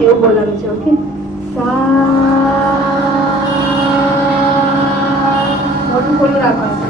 એવું બોલવાનું છે. ઓકે, મોટું ખોલું રાખવાનું.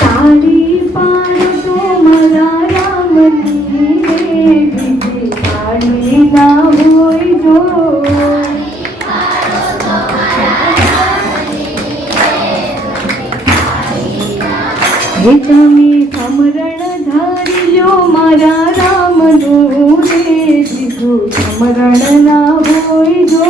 તારી પાડતો મારા રામની બીજી તારી ના હોય જો. હે તમે સમરણ ધારી લો મારા રામનું રે બીજું સમરણ ના હોય જો.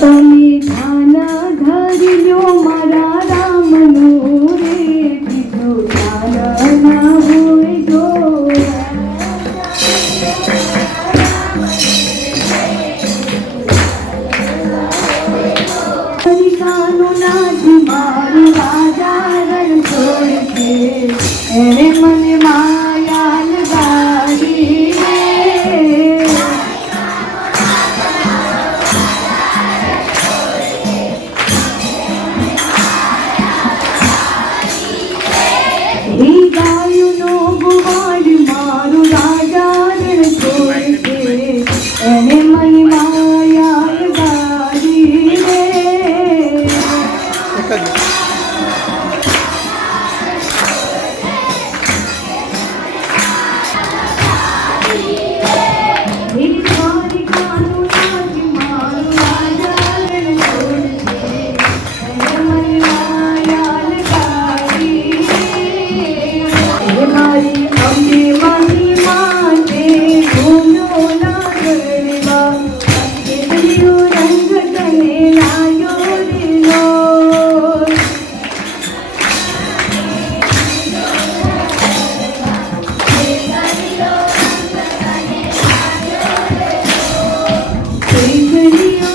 તમે ધ્યાન ધરી લો મારા રામનું રે બીજું ધ્યાન ના હોય જો. હરિકાનું નાથ મારું રાજારણ છોડશે એને મને માયા લગાડી રે. ગાયુનો ગુવાડ મારું રાજારણ છોડશે એને મને માયા લગાડી રે. દ્વારિકાનું નાથ મારું રાજારણ છોડશે એને મને માયા લગાડી રે. મારી અંબે મારી માટે ભૂલો ના કરવા કેસરીઓ રંગ તને લાગ્યો લીલો. કેસરીઓ